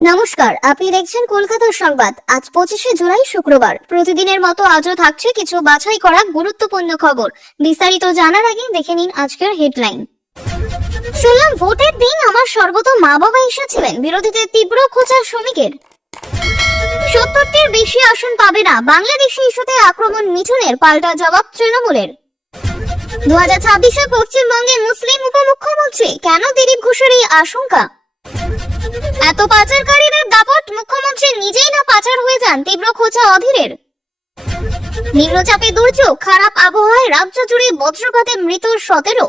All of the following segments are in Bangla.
নমস্কার, আপনি দেখছেন কলকাতার সংবাদ। আজ 25শে জুলাই শুক্রবার। প্রতিদিনের মতো আজও থাকছে কিছু বাছাই করা গুরুত্বপূর্ণ খবর। বিস্তারিত জানার আগে দেখে নিন আজকের হেডলাইন। শুনলাম ভোটের দিন আমার সর্বত মা বাবা এসেছিলেন, বিরোধীদের তীব্র খোঁচা শ্রমিকের। 70টির বেশি আসন পাবে না, বাংলাদেশি ইস্যুতে আক্রমণ মিঠুনের, পাল্টা জবাব তৃণমূলের। 2026-এ পশ্চিমবঙ্গে মুসলিম উপমুখ্যমন্ত্রী, কেন দিলীপ ঘোষের এই আশঙ্কা? এত পাচারকারীদের দাপট, মুখ্যমন্ত্রী নিজেই না পাচার হয়ে যান, তীব্র খোঁচা অধীরের। নিম্নচাপে দুর্যোগ, খারাপ আবহাওয়ায় রাজ্য জুড়ে বজ্রপাতে মৃত 17।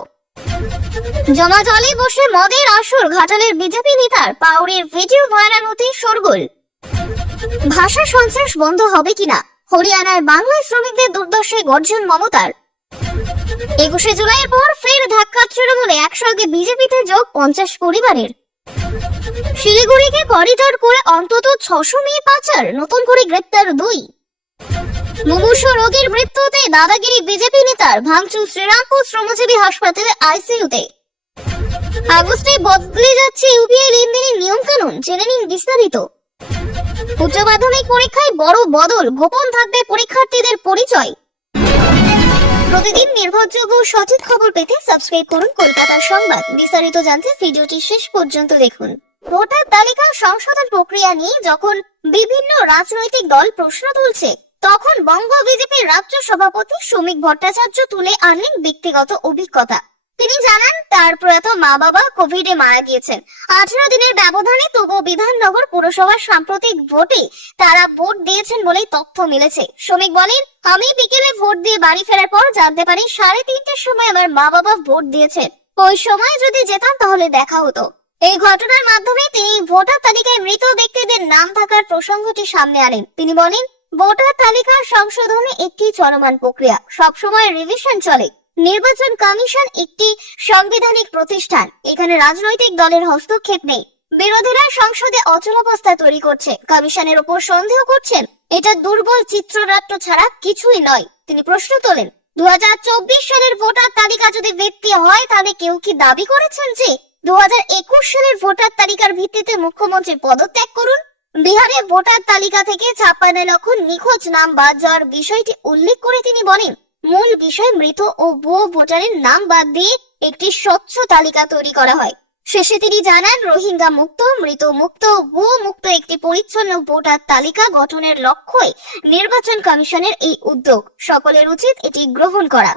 জমা জলে বসে মদের আসর, ঘাটালের বিজেপি নেতার, পাউরের ভিডিও ভাইরাল হতে শোরগোল। ভাষা সন্ত্রাস বন্ধ হবে কিনা, হরিয়ানায় বাংলায় শ্রমিকদের দুর্দশায় গর্জন মমতার। 21শে জুলাইয়ের পর ফের ধাক্কা তৃণমূলে, একসঙ্গে বিজেপিতে যোগ 50 পরিবারের। শিলিগুড়িকে করিডর করে অন্তত 600 মেয়ে পাচার, নতুন করে গ্রেপ্তার 2। মুমূর্ষু রোগীর মৃত্যুতে দাদাগিরি বিজেপি নেতার, ভাঙচুর শ্রীরামপুর শ্রমজীবী হাসপাতালে আইসিইউতে। আগস্টে বদলে যাচ্ছে ইউপিআই লেনদেনের নিয়ম কানুন, জেনে নিন বিস্তারিত। উচ্চ মাধ্যমিক পরীক্ষায় বড় বদল, গোপন থাকবে পরীক্ষার্থীদের পরিচয়। প্রতিদিন নির্ভরযোগ্য ও সঠিক খবর পেতে সাবস্ক্রাইব করুন কলকাতার সংবাদ। বিস্তারিত জানতে ভিডিওটি শেষ পর্যন্ত দেখুন। ভোটার তালিকা সংশোধন প্রক্রিয়া নিয়ে যখন বিভিন্ন রাজনৈতিক দল প্রশ্ন তুলছে, তখন বঙ্গ বিজেপির রাজ্য সভাপতি শ্রমিক ভট্টাচার্য তুলে আনলেন ব্যক্তিগত অভিজ্ঞতা। তিনি জানান, তার প্রয়াত মা বাবা কোভিডে মারা গিয়েছেন। 18 দিনের ব্যবধানে তবুও বিধাননগর পুরসভার সাম্প্রতিক ভোটে তারা ভোট দিয়েছেন বলেই তথ্য মিলেছে। শ্রমিক বলেন, আমি বিকেলে ভোট দিয়ে বাড়ি ফেরার পর জানতে পারি 3:30টার সময় আমার মা বাবা ভোট দিয়েছেন। ওই সময় যদি যেতাম তাহলে দেখা হতো। এই ঘটনার মাধ্যমে তিনি ভোটার তালিকায় মৃত ব্যক্তিদের নাম থাকার প্রসঙ্গটি সামনে আনেন। তিনি বলেন, ভোটার তালিকা সংশোধনে একটি চলমান প্রক্রিয়া, সবসময় রিভিশন চলে। নির্বাচন কমিশন একটি সাংবিধানিক প্রতিষ্ঠান, এখানে রাজনৈতিক দলের হস্তক্ষেপ নেই। বিরোধীরা সংসদে অচলাবস্থা তৈরি করছে, কমিশনের উপর সন্দেহ করছেন। এটা দুর্বল চিত্রনাট্য ছাড়া কিছুই নয়। তিনি প্রশ্ন তোলেন, 2024 সালের ভোটার তালিকা যদি ভিত্তি হয়, তাহলে কেউ কি দাবি করেছেন যে 2021 সালের ভোটার তালিকার ভিত্তিতে মুখ্যমন্ত্রী পদত্যাগ করুন? বিহারে ভোটার তালিকা থেকে 56 লক্ষ নিখোঁজ নাম বাদ যাওয়ার বিষয়টি উল্লেখ করে তিনি বলেন, মূল বিষয় মৃত ও ভুয়ো ভোটারের নাম বাদ দিয়ে একটি স্বচ্ছ তালিকা তৈরি করা হয়। শেষে তিনি জানান, রোহিঙ্গা মুক্ত, মৃত মুক্ত, ভুয়ো মুক্ত একটি পরিচ্ছন্ন ভোটার তালিকা গঠনের লক্ষ্যই নির্বাচন কমিশনের এই উদ্যোগ। সকলের উচিত এটি গ্রহণ করা।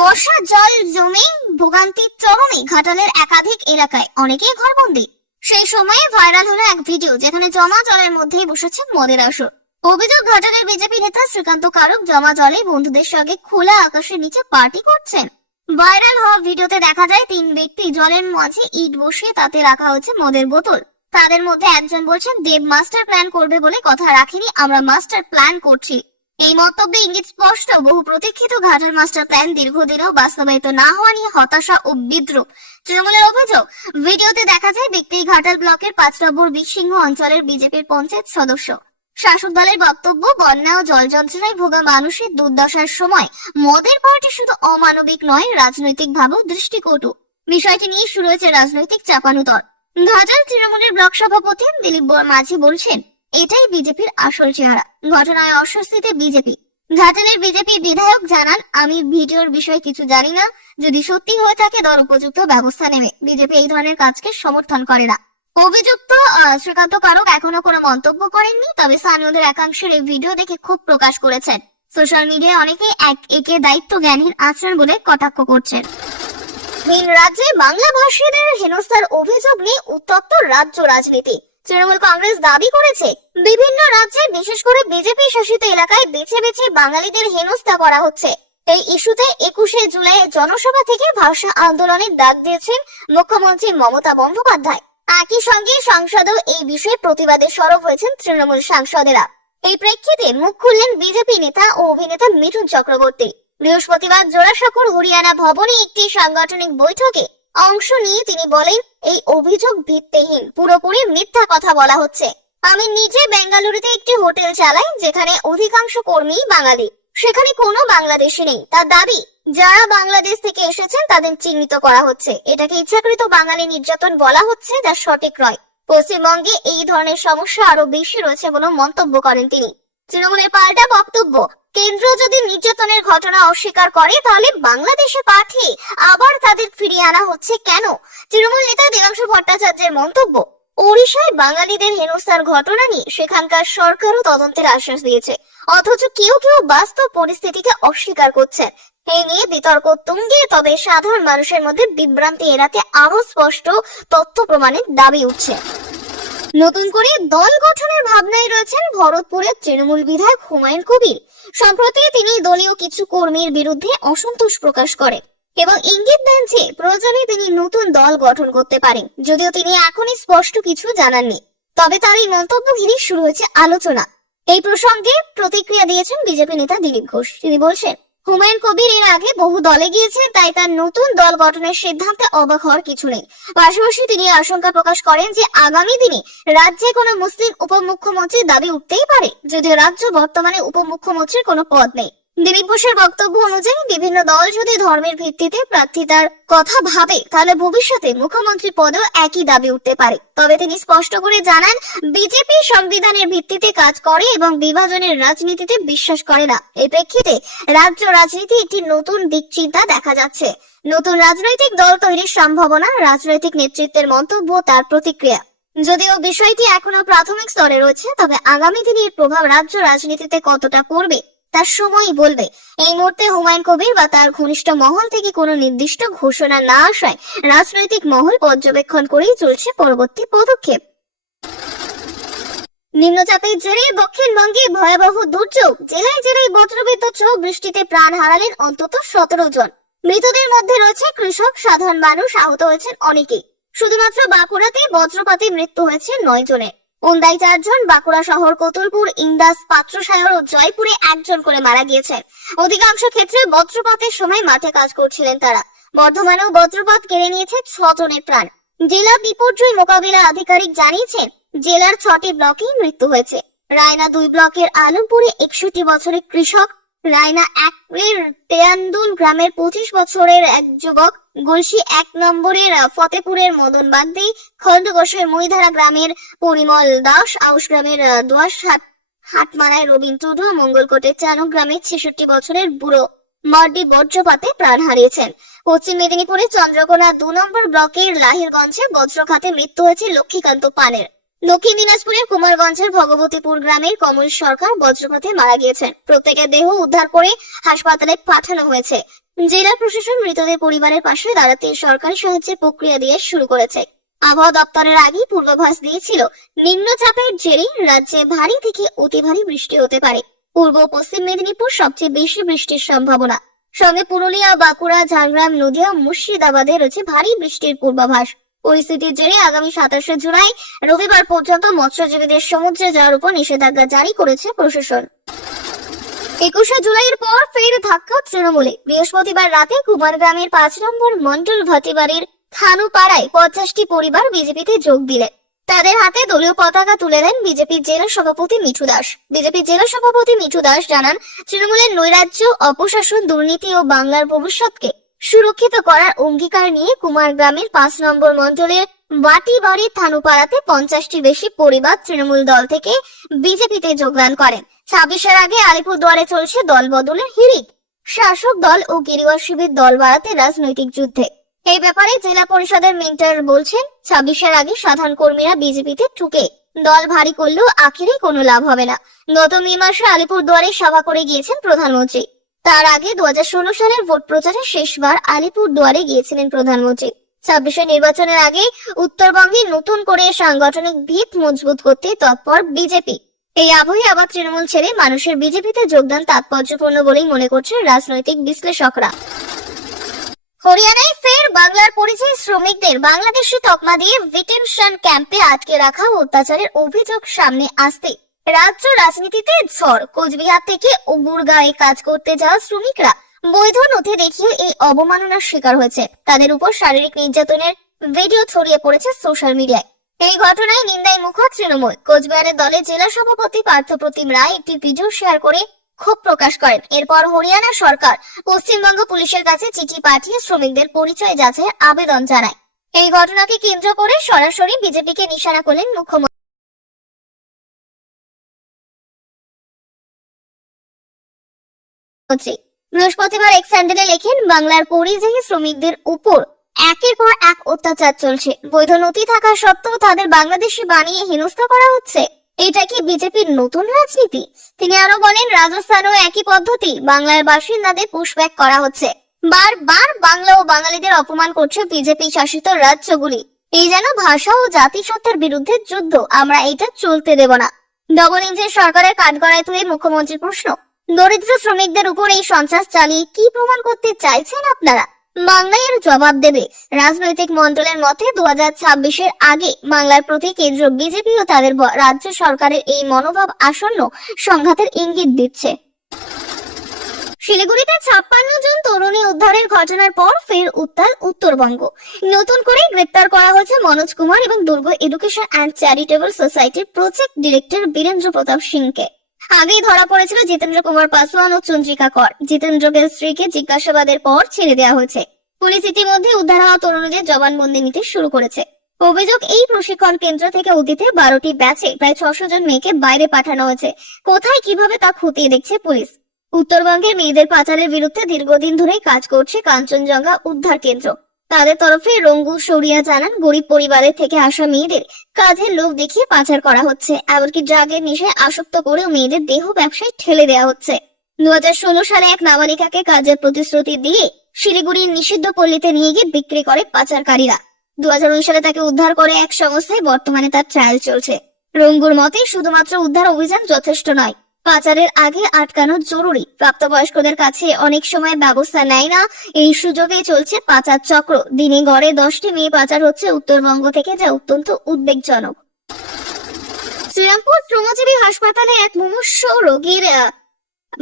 বর্ষা জল জমে ভোগান্তির চরমে ঘাটালের একাধিক এলাকায়, অনেকেই ঘরবন্দি। সেই সময়ে ভাইরাল হলো এক ভিডিও, যেখানে জমা জলের মধ্যেই বসেছে মদের আসর। অভিযোগ, ঘাটালের বিজেপি নেতা শ্রীকান্ত কারক জমা জলে বন্ধুদের সঙ্গে খোলা আকাশের নিচে পার্টি করছেন। ভাইরাল হওয়া ভিডিওতে দেখা যায় 3 ব্যক্তি জলের মাঝে ইট বসিয়ে তাতে রাখা হয়েছে মদের বোতল। তাদের মধ্যে একজন বলছেন, দেব মাস্টার প্ল্যান করবে বলে কথা রাখেনি, আমরা মাস্টার প্ল্যান করছি। এই মন্তব্যে ইঙ্গিত স্পষ্ট, বহু প্রতীক্ষিত ঘাটাল মাস্টার প্ল্যান দীর্ঘদিনেও বাস্তবায়িত না হওয়া নিয়ে হতাশা ও বিদ্রুপ। তৃণমূলের অভিযোগ, ভিডিওতে দেখা যায় ব্যক্তি ঘাটাল ব্লকের 5 নম্বর বিশিংহ অঞ্চলের বিজেপির পঞ্চায়েত সদস্য। শাসক দলের বক্তব্য, বন্যা ও জল যন্ত্রণায় ভোগা মানুষের দুর্দশার সময় মদের পার্টি শুধু অমানবিক নয়, রাজনৈতিক ভাবেও দৃষ্টিকটু। বিষয়টি নিয়ে শুরু হয়েছে রাজনৈতিক চাপানুতর। ঘাটাল তৃণমূলের ব্লক সভাপতি দিলীপ মাঝি বলছেন, এটাই বিজেপির আসল চেহারা। ঘটনায় অস্বস্তিতে বিজেপি। ঘাটালের বিজেপি বিধায়ক জানান, আমি ভিডিওর বিষয়ে কিছু জানি না, যদি সত্যি হয়ে থাকে দল উপযুক্ত ব্যবস্থা নেবে। বিজেপি এই ধরনের কাজকে সমর্থন করে না। অভিযুক্ত শ্রীকান্ত কারক এখনো কোনো মন্তব্য করেননি, তবে স্থানীয়দের একাংশের এই ভিডিও দেখে ক্ষোভ প্রকাশ করেছেন। সোশ্যাল মিডিয়ায় অনেকেই একে দায়িত্ব জ্ঞানহীন আচরণ বলে কটাক্ষ করছেন। ভিন রাজ্যে বাংলা ভাষীদের হেনস্থার অভিযোগ নিয়ে উত্তপ্ত রাজ্য রাজনীতি। তৃণমূল কংগ্রেস দাবি করেছে, বিভিন্ন রাজ্যে বিশেষ করে বিজেপি শাসিত এলাকায় বেছে বেছে বাঙালিদের হেনস্থা করা হচ্ছে। এই ইস্যুতে 21শে জুলাই জনসভা থেকে ভাষা আন্দোলনের ডাক দিয়েছেন মুখ্যমন্ত্রী মমতা বন্দ্যোপাধ্যায়। একই সঙ্গে সংসদেও এই বিষয়ে প্রতিবাদে সরব হয়েছেন তৃণমূল সাংসদেরা। এই প্রেক্ষিতে মুখ খুললেন বিজেপি নেতা ও অভিনেতা মিঠুন চক্রবর্তী। বৃহস্পতিবার জোড়াসাঁকোর হরিয়ানা ভবনে একটি সাংগঠনিক বৈঠকে অংশ নিয়ে তিনি বলেন, এই অভিযোগ ভিত্তিহীন, পুরোপুরি মিথ্যা কথা বলা হচ্ছে। আমি নিজে বেঙ্গালুরুতে একটি হোটেল চালাই, যেখানে অধিকাংশ কর্মী বাঙালি। সেখানে কোনো বাংলাদেশি নেই। তার দাবি, যারা বাংলাদেশ থেকে এসেছেন তাদের চিহ্নিত করা হচ্ছে। এটাকে ইচ্ছাকৃত বাঙালি নির্যাতন বলা হচ্ছে, যা সঠিক নয়। পশ্চিমবঙ্গে এই ধরনের সমস্যা আরো বেশি রয়েছে বলে মন্তব্য করেন তিনি। তৃণমূলের পাল্টা বক্তব্য, কেন্দ্র যদি নির্যাতনের ঘটনা অস্বীকার করে তাহলে বাংলাদেশে পাঠিয়ে আবার তাদের ফিরিয়ে আনা হচ্ছে কেন? তৃণমূল নেতা দেবাংশু ভট্টাচার্যের মন্তব্য, ওড়িশায় বাঙালিদের হেনস্থার ঘটনা নিয়ে সেখানকার সরকারও তদন্তের আশ্বাস দিয়েছে, অথচ কেউ কেউ বাস্তব পরিস্থিতিকে অস্বীকার করছে। এই নিয়ে বিতর্ক তুঙ্গে, তবে সাধারণ মানুষের মধ্যে বিভ্রান্তি এড়াতে আরো স্পষ্ট তথ্য প্রমাণের দাবি উঠছে। নতুন করে দল গঠনের ভাবনায় রয়েছেন ভরতপুরের তৃণমূল বিধায়ক হুমায়ুন কবির। সম্প্রতি তিনি দলীয় কিছু কর্মীর বিরুদ্ধে অসন্তোষ প্রকাশ করেন এবং ইঙ্গিত দেন যে প্রয়োজনে তিনি নতুন দল গঠন করতে পারেন, যদিও তিনি এখনই স্পষ্ট কিছু জানাননি। তবে তার এই মন্তব্য ঘিরে শুরু হয়েছে আলোচনা। এই প্রসঙ্গে প্রতিক্রিয়া দিয়েছেন বিজেপি নেতা দিলীপ ঘোষ। তিনি বলছেন, হুমায়ুন কবির এর আগে বহু দলে গিয়েছেন, তাই তার নতুন দল গঠনের সিদ্ধান্তে অবাক হওয়ার কিছু নেই। পাশাপাশি তিনি আশঙ্কা প্রকাশ করেন যে আগামী দিনে রাজ্যে কোনো মুসলিম উপমুখ্যমন্ত্রীর দাবি উঠতেই পারে, যদিও রাজ্য বর্তমানে উপমুখ্যমন্ত্রীর কোনো পদ নেই। দিলীপ ঘোষের বক্তব্য অনুযায়ী বিভিন্ন দল যদি ধর্মের ভিত্তিতে প্রার্থিতার কথা ভাবে তাহলে ভবিষ্যতে মুখ্যমন্ত্রী পদেও একই দাবি উঠতে পারে। তবে তিনি স্পষ্ট করে জানান, বিজেপি সংবিধানের ভিত্তিতে কাজ করে এবং বিভাজনের রাজনীতিতে বিশ্বাস করে না। এই প্রেক্ষিতে রাজ্য রাজনীতি একটি নতুন দিক চিন্তা দেখা যাচ্ছে। নতুন রাজনৈতিক দল তৈরির সম্ভাবনা, রাজনৈতিক নেতৃত্বের মন্তব্য, তার প্রতিক্রিয়া। যদিও বিষয়টি এখনো প্রাথমিক স্তরে রয়েছে, তবে আগামী দিনে এর প্রভাব রাজ্য রাজনীতিতে কতটা পড়বে তার সময়ই বলবে। এই মুহূর্তে হুমায়ুন কবির বা তার ঘনিষ্ঠ মহল থেকে কোনো নির্দিষ্ট ঘোষণা না আসায় রাজনৈতিক মহল পর্যবেক্ষণ করেই চলছে পরবর্তী পদক্ষেপ। নিম্নচাপের জেরে দক্ষিণবঙ্গে ভয়াবহ দুর্যোগ, জেলায় জেলায় বজ্রবিদ্যুৎ সহ বৃষ্টিতে প্রাণ হারালেন অন্তত 17 জন। মৃতদের মধ্যে রয়েছে কৃষক, সাধারণ মানুষ, আহত হয়েছেন অনেকেই। শুধুমাত্র বাঁকুড়াতে বজ্রপাতে মৃত্যু হয়েছে 9 জনের। ওন্দায় 4 জন, বাঁকুড়া শহর, কতুলপুর, ইন্দাস, পাত্রসায়র ও জয়পুরে 1 জন করে মারা গিয়েছেন। অধিকাংশ ক্ষেত্রে বজ্রপাতের সময় মাঠে কাজ করছিলেন তারা। বর্ধমানেও বজ্রপাত কেড়ে নিয়েছে 6 জনের প্রাণ। জেলা বিপর্যয় মোকাবিলা আধিকারিক জানিয়েছেন, জেলার 6টি ব্লকেই মৃত্যু হয়েছে। রায়না 2 ব্লকের আলমপুরে 61 বছরের কৃষক, রায়না 1-এর তেয়ান্দুল গ্রামের 25 বছরের এক যুবক, গলসি 1 নম্বরের ফতেপুরের মদন বাগদি, খন্ডঘোষের মহিধারা গ্রামের পরিমল দাস, আউশ গ্রামের দোয়াশ হাটমারায় রবীন টুডু, মঙ্গলকোটের চানক গ্রামের 66 বছরের বুড়ো মার্ডি বজ্রপাতে প্রাণ হারিয়েছেন। পশ্চিম মেদিনীপুরে চন্দ্রকোনা 2 নম্বর ব্লকের লাহিরগঞ্জে বজ্রঘাতে মৃত্যু হয়েছে লক্ষ্মীকান্ত পানের। দক্ষিণ দিনাজপুরের কুমারগঞ্জের ভগবতীপুর গ্রামের কমল সরকার বজ্রপাতে মারা গিয়েছেন। প্রত্যেকের দেহ উদ্ধার করে হাসপাতালে পাঠানো হয়েছে। জেলা প্রশাসন মৃতদের পরিবারের পাশে দাঁড়াতে সরকারি সাহায্যের প্রক্রিয়া দিয়ে শুরু করেছে। আবহাওয়া দপ্তরের আগেই পূর্বাভাস দিয়েছিল, নিম্নচাপের জেরে রাজ্যে ভারী থেকে অতি ভারী বৃষ্টি হতে পারে। পূর্ব পশ্চিম মেদিনীপুর সবচেয়ে বেশি বৃষ্টির সম্ভাবনা, সঙ্গে পুরুলিয়া, বাঁকুড়া, ঝাড়গ্রাম, নদিয়া, মুর্শিদাবাদে রয়েছে ভারী বৃষ্টির পূর্বাভাস। পরিস্থিতির জেরে আগামী 27শে জুলাই রবিবার পর্যন্ত মৎস্যজীবীদের সমুদ্রে যাওয়ার উপর নিষেধাজ্ঞা জারি করেছে প্রশাসন। 21শে জুলাইয়ের পর ফের ধাক্কা তৃণমূলে। বৃহস্পতিবার রাতে কুমারগ্রামের 5 নম্বর মন্ডল ভাটিবাড়ির থানুপাড়ায় 50টি পরিবার বিজেপিতে যোগ দিলেন। তাদের হাতে দলীয় পতাকা তুলে দেন বিজেপি জেলা সভাপতি মিঠু দাস। বিজেপি জেলা সভাপতি মিঠু দাস জানান, তৃণমূলের নৈরাজ্য, অপশাসন, দুর্নীতি ও বাংলার ভবিষ্যৎকে সুরক্ষিত করার অঙ্গীকার নিয়ে কুমারগ্রামের 5 নম্বর মন্ডলের বাটিবাড়ির থানুপাড়াতে 50টির বেশি পরিবার তৃণমূল দল থেকে বিজেপিতে যোগদান করেন। 26-এর আগে আলিপুরদুয়ারে চলছে দল বদলের হিড়িক। শাসক দল ও গেরুয়া শিবির দল বাড়াতে রাজনৈতিক যুদ্ধে। এই ব্যাপারে জেলা পরিষদের মেন্টর বলছেন, 26-এর আগে সাধারণ কর্মীরা বিজেপিতে ঠুকে দল ভারী করলেও আখেরে কোনো লাভ হবে না। গত মে মাসে আলিপুরদুয়ারে সভা করে গিয়েছেন প্রধানমন্ত্রী। তার আগে 2016 সালের ভোট প্রচারে শেষবার আলিপুরদুয়ারে গিয়েছিলেন প্রধানমন্ত্রী। 26-এর নির্বাচনের আগে উত্তরবঙ্গে নতুন করে সাংগঠনিক ভিত মজবুত করতে তৎপর বিজেপি। এই আবহে আবার তৃণমূল ছেড়ে মানুষের বিজেপিতে যোগদান তাৎপর্যপূর্ণ বলেই মনে করছেন রাজনৈতিক বিশ্লেষকরা। হরিয়ানায় ফের বাংলার পরিযায়ী শ্রমিকদের বাংলাদেশি তকমা দিয়ে ডিটেনশন ক্যাম্পে আটকে রাখা ও অত্যাচারের অভিযোগ সামনে আসতে রাজ্য রাজনীতিতে ঝড়। কোচবিহার থেকে গুরগাঁওয়ে কাজ করতে যাওয়া শ্রমিকরা বৈধ নথি দেখিয়ে এই অবমাননার শিকার হয়েছে। তাদের উপর শারীরিক নির্যাতনের ভিডিও ছড়িয়ে পড়েছে সোশ্যাল মিডিয়ায়। এই ঘটনায় নিন্দায় মুখর তৃণমূল। কোচবিহারের দলের জেলা সভাপতি পার্থপ্রতিম রায় একটি ভিডিও শেয়ার করে ক্ষোভ প্রকাশ করেন। এরপর হরিয়ানা সরকার পশ্চিমবঙ্গ পুলিশের কাছে চিঠি পাঠিয়ে শ্রমিকদের পরিচয় যাচাইয়ের আবেদন জানায়। এই ঘটনাকে কেন্দ্র করে সরাসরি বিজেপিকে নিশানা করলেন মুখ্যমন্ত্রী। বৃহস্পতিবার এক স্যান্ডেলে লেখেন, বাংলার পরিযায়ী শ্রমিকদের উপর একের পর এক অত্যাচার চলছে। বৈধ নথি থাকা সত্ত্বেও তাদের বাংলাদেশি বানিয়ে হেনস্থা করা হচ্ছে। এটা কি বিজেপির নতুন রাজনীতি? তিনি আরো বলেন, রাজস্থানেও একই পদ্ধতি, বাংলার বাসিন্দাদের পুশব্যাক করা হচ্ছে। বারবার বাংলা ও বাঙালিদের অপমান করছে বিজেপি শাসিত রাজ্যগুলি। এই যেন ভাষা ও জাতিসত্তার বিরুদ্ধে যুদ্ধ। আমরা এটা চলতে দেব না। ডবল ইঞ্জিন সরকারের কাঠগড়ায় তুলে মুখ্যমন্ত্রীর প্রশ্ন, দরিদ্র শ্রমিকদের উপর এই সন্ত্রাস চালিয়ে কি প্রমাণ করতে চাইছেন আপনারা? বাংলায় এর জবাব দেবে। রাজনৈতিক মন্ডলের মতে 2026-এর আগে বাংলার প্রতি কেন্দ্র বিজেপি ও তাদের রাজ্য সরকারের এই মনোভাব আসন্ন সংঘাতের ইঙ্গিত দিচ্ছে। শিলিগুড়িতে 56 জন তরুণী উদ্ধারের ঘটনার পর ফের উত্তাল উত্তরবঙ্গ। নতুন করে গ্রেপ্তার করা হয়েছে মনোজ কুমার এবং দুর্গ এডুকেশন অ্যান্ড চ্যারিটেবল সোসাইটির প্রজেক্ট ডিরেক্টর বীরেন্দ্র প্রতাপ সিংকে। আগেই ধরা পড়েছিল জিতেন্দ্র কুমার পাসওয়ান ও চন্দ্রিকা কর। জিতেন্দ্রকে স্ত্রীকে জিজ্ঞাসাবাদের পর ছেড়ে দেওয়া হয়েছে। পুলিশ ইতিমধ্যে উদ্ধার হওয়া তরুণীদের জবানবন্দি নিতে শুরু করেছে। অভিযোগ, এই প্রশিক্ষণ কেন্দ্র থেকে অতীতে 12টি ব্যাচে প্রায় 600 জন মেয়েকে বাইরে পাঠানো হয়েছে। কোথায় কিভাবে তা খতিয়ে দেখছে পুলিশ। উত্তরবঙ্গের মেয়েদের পাচারের বিরুদ্ধে দীর্ঘদিন ধরে কাজ করছে কাঞ্চনজঙ্ঘা উদ্ধার কেন্দ্র। তাদের তরফে রঙ্গু শরিয়া জানান, গরিব পরিবারের থেকে আসা মেয়েদের কাজের লোভ দেখিয়ে পাচার করা হচ্ছে। এমনকি ড্রাগের নেশায় আসক্ত করেও মেয়েদের দেহ ব্যবসায় ঠেলে দেওয়া হচ্ছে। 2016 সালে এক নাবালিকাকে কাজের প্রতিশ্রুতি দিয়ে শিলিগুড়ির নিষিদ্ধ পল্লীতে নিয়ে গিয়ে বিক্রি করে পাচারকারীরা। 2019 সালে তাকে উদ্ধার করে এক সংস্থায়। বর্তমানে তার ট্রায়াল চলছে। রঙ্গুর মতে, শুধুমাত্র উদ্ধার অভিযান যথেষ্ট নয়, পাচারের আগে আটকানো জরুরি। প্রাপ্তবয়স্কদের কাছে অনেক সময় ব্যবস্থা নেয় না। এই সুযোগে চলছে পাচার চক্র। দিনে গড়ে 10টি মেয়ে পাচার হচ্ছে উত্তরবঙ্গ থেকে, যা অত্যন্ত উদ্বেগজনক। শ্রীরামপুর শ্রমজীবী হাসপাতালে এক মুমূর্ষু রোগীর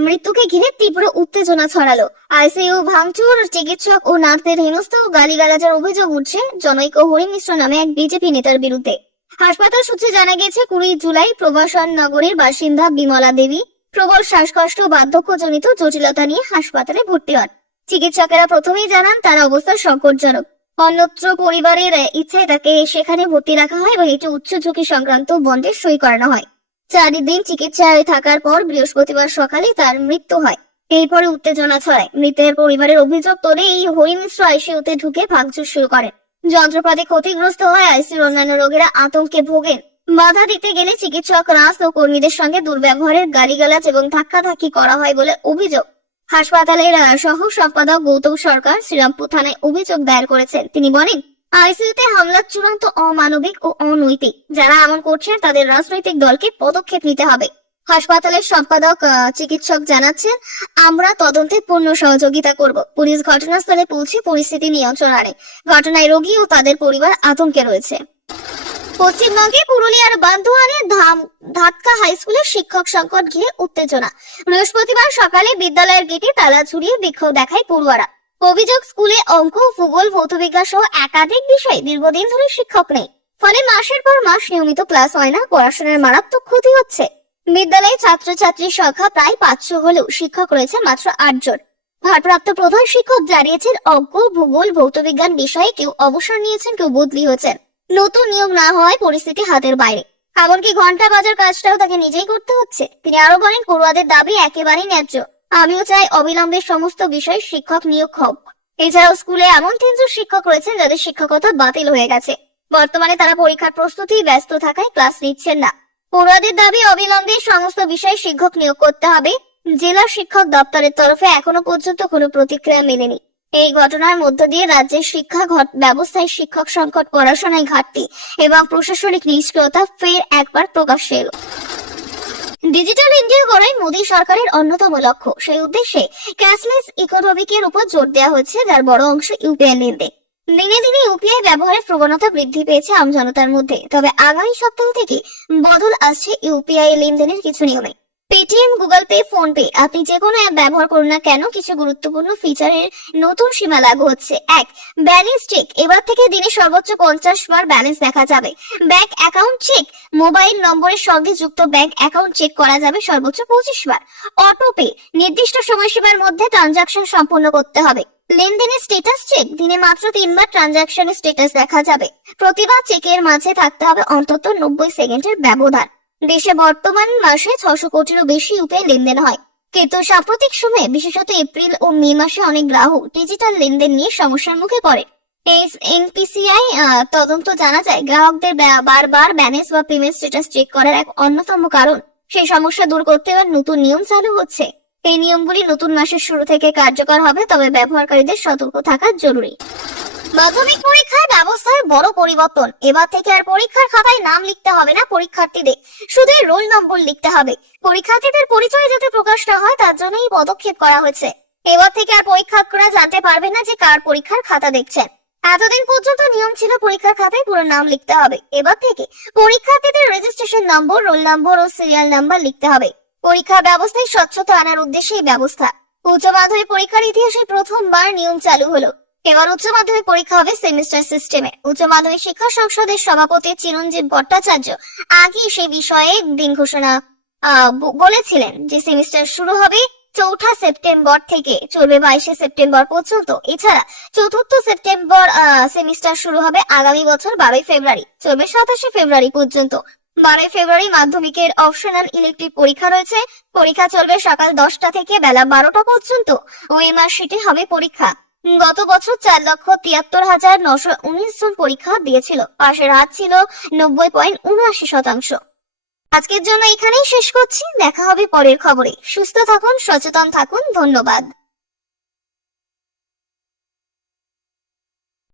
মৃত্যুকে ঘিরে তীব্র উত্তেজনা ছড়ালো। আইসিইউ ভাঙচুর, চিকিৎসক ও নার্সদের হেনস্থা ও গালিগালাজের অভিযোগ উঠছে জনৈক হরি মিশ্র নামে এক বিজেপি নেতার বিরুদ্ধে। হাসপাতাল সূত্রে জানা গেছে, 20 জুলাই প্রবাসন নগরের বাসিন্দা বিমলা দেবী প্রবল শ্বাসকষ্ট ও বার্ধক্যজনিত জটিলতা নিয়ে হাসপাতালে ভর্তি হন। চিকিৎসকেরা প্রথমেই জানান তার অবস্থা সংকটজনক। অন্যত্র পরিবারের ইচ্ছায় তাকে সেখানে ভর্তি রাখা হয় এবং এটি উচ্চ ঝুঁকি সংক্রান্ত বন্ডে সই করানো হয়। 4 দিন চিকিৎসায় থাকার পর বৃহস্পতিবার সকালে তার মৃত্যু হয়। এরপরে উত্তেজনা ছড়ায়। মৃতের পরিবারের অভিযোগ তোলে, এই হরি মিশ্র আইসিইউতে ঢুকে ভাঙচুর শুরু করেন। যন্ত্রপাতি ক্ষতিগ্রস্ত হয়। আইসিইউর অন্যান্য রোগীরা আতঙ্কে ভোগেন। বাধা দিতে গেলে চিকিৎসক, নার্স ও কর্মীদের সঙ্গে দুর্ব্যবহারের, গালিগালাজ এবং ধাক্কাধাক্কি করা হয় বলে অভিযোগ। হাসপাতালের সহ সম্পাদক গৌতম সরকার শ্রীরামপুর থানায় অভিযোগ দায়ের করেছেন। তিনি বলেন, আইসিইউতে হামলা চূড়ান্ত অমানবিক ও অনৈতিক। যারা এমন করছেন তাদের রাজনৈতিক দলকে পদক্ষেপ নিতে হবে। হাসপাতালের সম্পাদক চিকিৎসক জানাচ্ছেন, আমরা তদন্তে পূর্ণ সহযোগিতা করব। পুলিশ ঘটনাস্থলে পৌঁছে পরিস্থিতি নিয়ন্ত্রণ আনে। ঘটনায় রোগী ও তাদের পরিবার আতঙ্কে রয়েছে। পশ্চিমবঙ্গে পুরুলিয়ার বান্দোয়ানে ধাতকা হাই স্কুলের শিক্ষক সংকট ঘিরে উত্তেজনা। বৃহস্পতিবার সকালে বিদ্যালয়ের গেটে তালা ঝুলিয়ে বিক্ষোভ দেখায় পড়ুয়ারা। অভিযোগ, স্কুলে অঙ্ক, ভূগোল, ভৌতবিজ্ঞান সহ একাধিক বিষয়ে দীর্ঘদিন ধরে শিক্ষক নেই। ফলে মাসের পর মাস নিয়মিত ক্লাস হয় না। পড়াশোনার মারাত্মক ক্ষতি হচ্ছে। বিদ্যালয়ে ছাত্রছাত্রীর সংখ্যা প্রায় 500 হলেও শিক্ষক রয়েছে মাত্র 8 জন। ভারপ্রাপ্ত প্রধান শিক্ষক জানিয়েছেন, অঙ্ক, ভূগোল, ভৌতবিজ্ঞান বিষয়ে কেউ অবসর নিয়েছেন, কেউ বদলি হয়েছেন। নতুন নিয়ম না হওয়ায় পরিস্থিতি হাতের বাইরে। এমনকি ঘন্টা বাজার কাজটাও তাকে নিজেই করতে হচ্ছে। তিনি আরো বলেন, পড়ুয়াদের দাবি একেবারেই ন্যায্য। আমিও চাই অবিলম্বে সমস্ত বিষয়ে শিক্ষক নিয়োগ হোক। এছাড়াও স্কুলে এমন 3 জন শিক্ষক রয়েছেন যাদের শিক্ষকতা বাতিল হয়ে গেছে। বর্তমানে তারা পরীক্ষার প্রস্তুতি ব্যস্ত থাকায় ক্লাস নিচ্ছেন না। পড়ুয়াদের দাবি অবিলম্বে সমস্ত বিষয়ে শিক্ষক নিয়োগ করতে হবে। জেলা শিক্ষক দপ্তরের তরফে এখনো পর্যন্ত কোনো প্রতিক্রিয়া মেলেনি। এই ঘটনার মধ্য দিয়ে রাজ্যের শিক্ষা ব্যবস্থায় শিক্ষক সংকট, পড়াশোনায় ঘাটতি এবং প্রশাসনিক নিষ্ক্রিয়তা ফের একবার প্রকাশ্যে এলো। ডিজিটাল ইন্ডিয়া গড়াই মোদী সরকারের অন্যতম লক্ষ্য। সেই উদ্দেশ্যে ক্যাশলেস ইকোনমিকের উপর জোর দেওয়া হয়েছে, যার বড় অংশ ইউপিআই লেনদেন। দিনে দিনে ইউপিআই ব্যবহারের প্রবণতা বৃদ্ধি পেয়েছে আমজনতার মধ্যে। তবে আগামী সপ্তাহ থেকে বদল আসছে ইউপিআই লেনদেনের কিছু নিয়মে। Paytm, Google pay, phone pay, আপনি যে কোনো অ্যাপ ব্যবহার করুন না কেন, কিছু গুরুত্বপূর্ণ ফিচারের নতুন সীমা লাগু হচ্ছে। 1. Balance check. এবার থেকে দিনে সর্বোচ্চ 50 বার ব্যালেন্স দেখা যাবে। Bank account check. মোবাইল নম্বরের সঙ্গে যুক্ত ব্যাংক অ্যাকাউন্ট চেক করা যাবে সর্বোচ্চ 25 বার। Auto pay. নির্দিষ্ট সময়সীমার মধ্যে ট্রানজাকশন সম্পন্ন করতে হবে। লেনদেনের স্ট্যাটাস চেক, দিনে মাত্র 3বার ট্রানজাকশনের স্ট্যাটাস দেখা যাবে। প্রতিবার চেকের মাঝে থাকতে হবে অন্তত 90 সেকেন্ডের ব্যবধান। দেশে বর্তমান মাসে 600 কোটিরও বেশি ইউপিআই লেনদেন হয়, কিন্তু সাম্প্রতিক সময়ে বিশেষত এপ্রিল ও মে মাসে অনেক গ্রাহক ডিজিটাল লেনদেন নিয়ে সমস্যার মুখে পড়ে। এনপিসিআই তদন্ত জানা যায়, গ্রাহকদের বারবার ব্যালেন্স বা পেমেন্ট স্ট্যাটাস চেক করার এক অন্যতম কারণ। সেই সমস্যা দূর করতে এবার নতুন নিয়ম চালু হচ্ছে। এই নিয়মগুলি নতুন মাসের শুরু থেকে কার্যকর হবে, তবে ব্যবহারকারীদের সতর্ক থাকা জরুরি। মাধ্যমিক পরীক্ষার ব্যবস্থায় বড় পরিবর্তন। এবার থেকে আর পরীক্ষার খাতায় নাম লিখতে হবে না পরীক্ষার্থীদের, শুধু রোল নম্বর লিখতে হবে। পরীক্ষার্থীদের পরিচয় যাতে প্রকাশ না হয় তার জন্য এই পদক্ষেপ করা হয়েছে। এবার থেকে আর পরীক্ষার্থীরা জানতে পারবে না যে কার পরীক্ষার খাতা দেখছেন। এতদিন পর্যন্ত নিয়ম ছিল পরীক্ষার খাতায় পুরো নাম লিখতে হবে। এবার থেকে পরীক্ষার্থীদের রেজিস্ট্রেশন নম্বর, রোল নম্বর ও সিরিয়াল নাম্বার লিখতে হবে। পরীক্ষা ব্যবস্থায় স্বচ্ছতা আনার উদ্দেশ্যে এই ব্যবস্থা। উচ্চ মাধ্যমিক পরীক্ষার ইতিহাসে প্রথমবার নিয়ম চালু হলো। এবার উচ্চ মাধ্যমিক পরীক্ষা হবে সেমিস্টার সিস্টেমে। উচ্চ মাধ্যমিক শিক্ষা সংসদের সভাপতি চিরঞ্জীব ভট্টাচার্য আগে সে বিষয়ে দিন ঘোষণা বলেছিলেন যে সেমিস্টার শুরু হবে 4 সেপ্টেম্বর থেকে, চলবে 22 সেপ্টেম্বর পর্যন্ত। এছাড়া 4 সেপ্টেম্বর সেমিস্টার শুরু হবে আগামী বছর 12 ফেব্রুয়ারি, চলবে 27 ফেব্রুয়ারি পর্যন্ত। 12 ফেব্রুয়ারি মাধ্যমিকের অপশনাল ইলেকটিভ পরীক্ষা রয়েছে। পরীক্ষা চলবে সকাল 10টা থেকে বেলা 12টা পর্যন্ত। ওএমআর শিটে হবে পরীক্ষা। গত বছর 4,73,919 জন পরীক্ষা দিয়েছিল, পাশের হার ছিল 90.79%। আজকের জন্য এখানেই শেষ করছি, দেখা হবে পরের খবরে। সুস্থ থাকুন, সচেতন থাকুন, ধন্যবাদ।